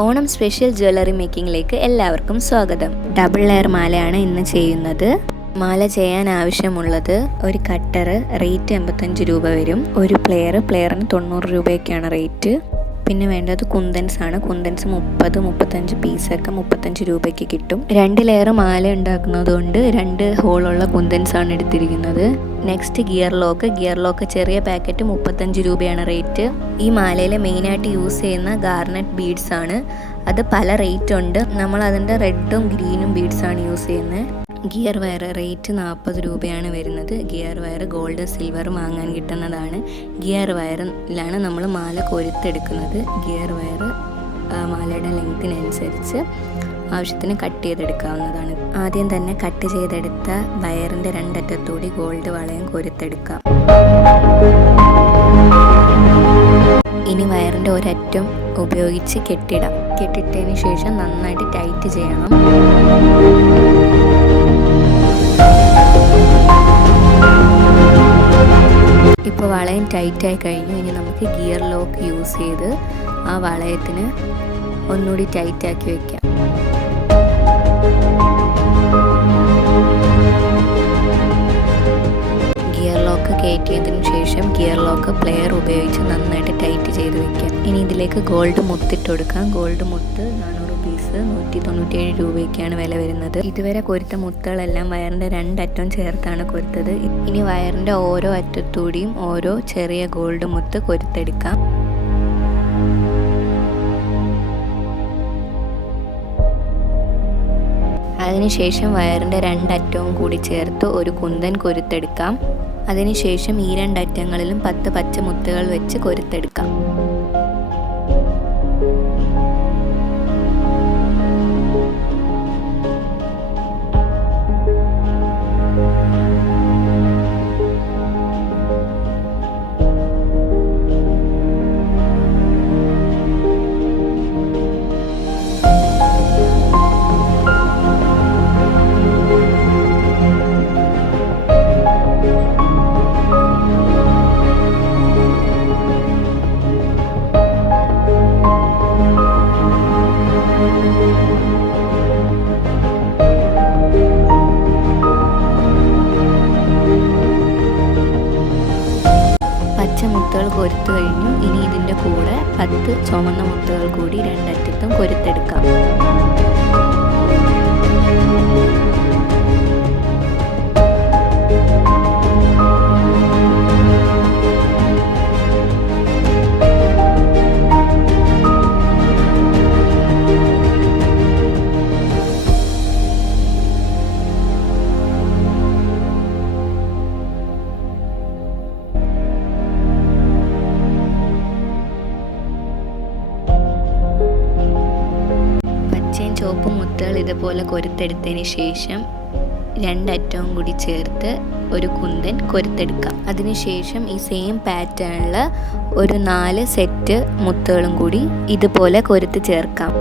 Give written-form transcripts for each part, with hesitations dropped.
Onam special jewellery മേക്കിങ്ങിലേക്ക് എല്ലാവർക്കും സ്വാഗതം. Double layer മാലയാണ് ഇന്ന് ചെയ്യുന്നത്. മാല ചെയ്യാൻ ആവശ്യമുള്ളത് ഒരു കട്ടർ, റേറ്റ് 85 രൂപ വരും. ഒരു പ്ലെയറിന് 90 രൂപയൊക്കെയാണ് റേറ്റ്. പിന്നെ വേണ്ടത് കുന്തൻസ് ആണ്. കുന്തൻസ് 30-35 പീസൊക്കെ 35 രൂപയ്ക്ക് കിട്ടും. 2 ലെയർ മാല ഉണ്ടാക്കുന്നത് കൊണ്ട് 2 ഹോളുള്ള കുന്തൻസ് ആണ് എടുത്തിരിക്കുന്നത്. നെക്സ്റ്റ് ഗിയർ ലോക്ക് ചെറിയ പാക്കറ്റ് 35 രൂപയാണ് റേറ്റ്. ഈ മാലയിൽ മെയിനായിട്ട് യൂസ് ചെയ്യുന്ന ഗാർനറ്റ് ബീഡ്സ് ആണ്. അത് പല റേറ്റ് ഉണ്ട്. നമ്മൾ അതിൻ്റെ റെഡും ഗ്രീനും ബീഡ്സ് ആണ് യൂസ് ചെയ്യുന്നത്. ഗിയർ വയർ റേറ്റ് 40 രൂപയാണ് വരുന്നത്. ഗിയർ വയർ ഗോൾഡ് സിൽവർ വാങ്ങാൻ കിട്ടുന്നതാണ്. ഗിയർ വയറിലാണ് നമ്മൾ മാല കൊരുത്തെടുക്കുന്നത്. ഗിയർ വയർ മാലയുടെ ലെങ്ത്തിനനുസരിച്ച് ആവശ്യത്തിന് കട്ട് ചെയ്തെടുക്കാവുന്നതാണ്. ആദ്യം തന്നെ കട്ട് ചെയ്തെടുത്ത വയറിൻ്റെ 2 അറ്റത്തൂടി ഗോൾഡ് വളയം കൊരുത്തെടുക്കാം. ഇനി വയറിൻ്റെ ഒരറ്റം ഉപയോഗിച്ച് കെട്ടിടാം. കെട്ടിട്ടതിന് ശേഷം നന്നായിട്ട് ടൈറ്റ് ചെയ്യണം. ഇപ്പോൾ വളയം ടൈറ്റായി കഴിഞ്ഞു. ഇനി നമുക്ക് ഗിയർ ലോക്ക് യൂസ് ചെയ്ത് ആ വളയത്തിന് ഒന്നുകൂടി ടൈറ്റാക്കി വയ്ക്കാം. ഗിയർ ലോക്ക് കയറ്റിയതിനു ശേഷം ഗിയർ ലോക്ക് പ്ലെയർ ഉപയോഗിച്ച് നന്നായിട്ട് ടൈറ്റ് ചെയ്ത് വെക്കാം. ഇനി ഇതിലേക്ക് ഗോൾഡ് മുത്തിട്ട് കൊടുക്കാം. ഗോൾഡ് മുത്ത് 400 പീസ് 197 രൂപയ്ക്കാണ് വില വരുന്നത്. ഇതുവരെ കൊരുത്ത മുത്തുകളെല്ലാം വയറിൻ്റെ 2 അറ്റവും ചേർത്താണ് കൊരുത്തത്. ഇനി വയറിൻ്റെ ഓരോ അറ്റത്തൂടിയും ഓരോ ചെറിയ ഗോൾഡ് മുത്ത് കൊരുത്തെടുക്കാം. അതിനുശേഷം വയറിൻ്റെ 2 അറ്റവും കൂടി ചേർത്ത് ഒരു കുന്തൻ കൊരുത്തെടുക്കാം. അതിനുശേഷം ഈ 2 അറ്റങ്ങളിലും 10 പച്ച മുത്തുകൾ വെച്ച് കൊരുത്തെടുക്കാം. മുത്തുകൾ കൊരുത്ത് കഴിഞ്ഞു. ഇനി ഇതിൻ്റെ കൂടെ 10 ചുവന്ന മുത്തുകൾ കൂടി 2 അറ്റത്തും കൊരുത്തെടുക്കാം. ചുവപ്പ് മുത്തുകൾ ഇതുപോലെ കൊരുത്തെടുത്തതിന് ശേഷം 2 അറ്റവും കൂടി ചേർത്ത് ഒരു കുന്തൻ കൊരുത്തെടുക്കാം. അതിനുശേഷം ഈ സെയിം പാറ്റേണിൽ ഒരു 4 സെറ്റ് മുത്തുകളും കൂടി ഇതുപോലെ കൊരുത്ത് ചേർക്കാം.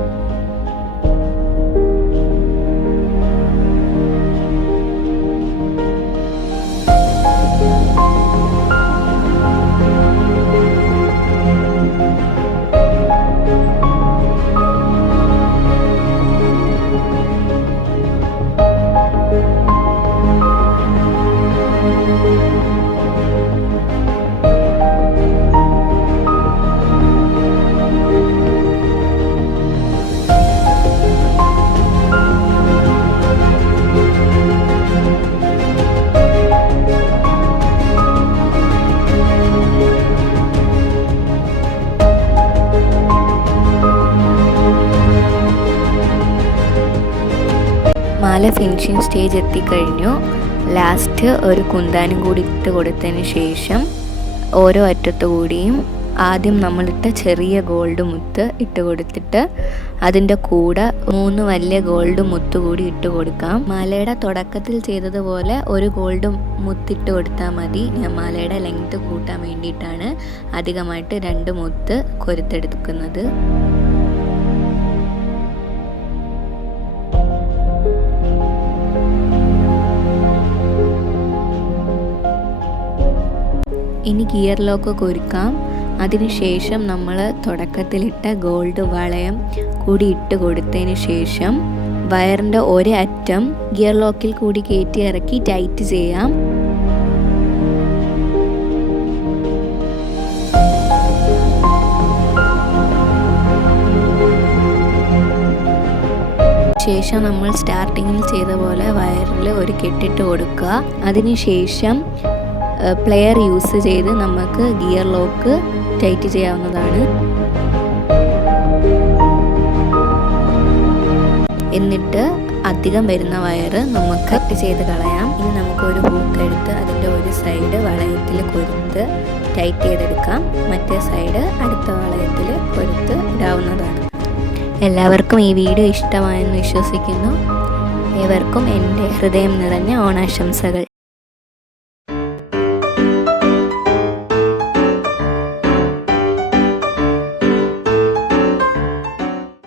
മാല ഫിനിഷിങ് സ്റ്റേജ് എത്തിക്കഴിഞ്ഞു. ലാസ്റ്റ് ഒരു കുന്താനും കൂടി ഇട്ട് കൊടുത്തതിന് ശേഷം ഓരോ അറ്റത്തു കൂടിയും ആദ്യം നമ്മളിട്ട ചെറിയ ഗോൾഡ് മുത്ത് ഇട്ട് കൊടുത്തിട്ട് അതിൻ്റെ കൂടെ 3 വലിയ ഗോൾഡ് മുത്ത് കൂടി ഇട്ട് കൊടുക്കാം. മാലയുടെ തുടക്കത്തിൽ ചെയ്തതുപോലെ ഒരു ഗോൾഡ് മുത്തിട്ട് കൊടുത്താൽ മതി. ഞാൻ മാലയുടെ ലെങ്ത് കൂട്ടാൻ വേണ്ടിയിട്ടാണ് അധികമായിട്ട് 2 മുത്ത് കൊരുത്തെടുക്കുന്നത്. ഇനി ഗിയർ ലോക്ക് കൊരുക്കാം. അതിനുശേഷം നമ്മൾ തുടക്കത്തിലിട്ട ഗോൾഡ് വളയം കൂടി ഇട്ട് കൊടുത്തതിന് ശേഷം വയറിൻ്റെ ഒരേ അറ്റം ഗിയർ ലോക്കിൽ കൂടി കയറ്റി ഇറക്കി ടൈറ്റ് ചെയ്യാം. ശേഷം നമ്മൾ സ്റ്റാർട്ടിങ്ങിൽ ചെയ്ത പോലെ വയറിൽ ഒരു കെട്ടിട്ട് കൊടുക്കുക. അതിനുശേഷം പ്ലെയർ യൂസ് ചെയ്ത് നമുക്ക് ഗിയർ ലോക്ക് ടൈറ്റ് ചെയ്യാവുന്നതാണ്. എന്നിട്ട് അധികം വരുന്ന വയറ് നമുക്ക് കട്ട് ചെയ്ത് കളയാം. ഇനി നമുക്കൊരു ഹൂക്ക് എടുത്ത് അതിൻ്റെ ഒരു സൈഡ് വളയത്തിൽ കൊരുത്ത് ടൈറ്റ് ചെയ്തെടുക്കാം. മറ്റേ സൈഡ് അടുത്ത വളയത്തിൽ കൊരുത്ത് ഇടാവുന്നതാണ്. എല്ലാവർക്കും ഈ വീഡിയോ ഇഷ്ടമായെന്ന് വിശ്വസിക്കുന്നു. ഏവർക്കും എൻ്റെ ഹൃദയം നിറഞ്ഞ ഓണാശംസകൾ.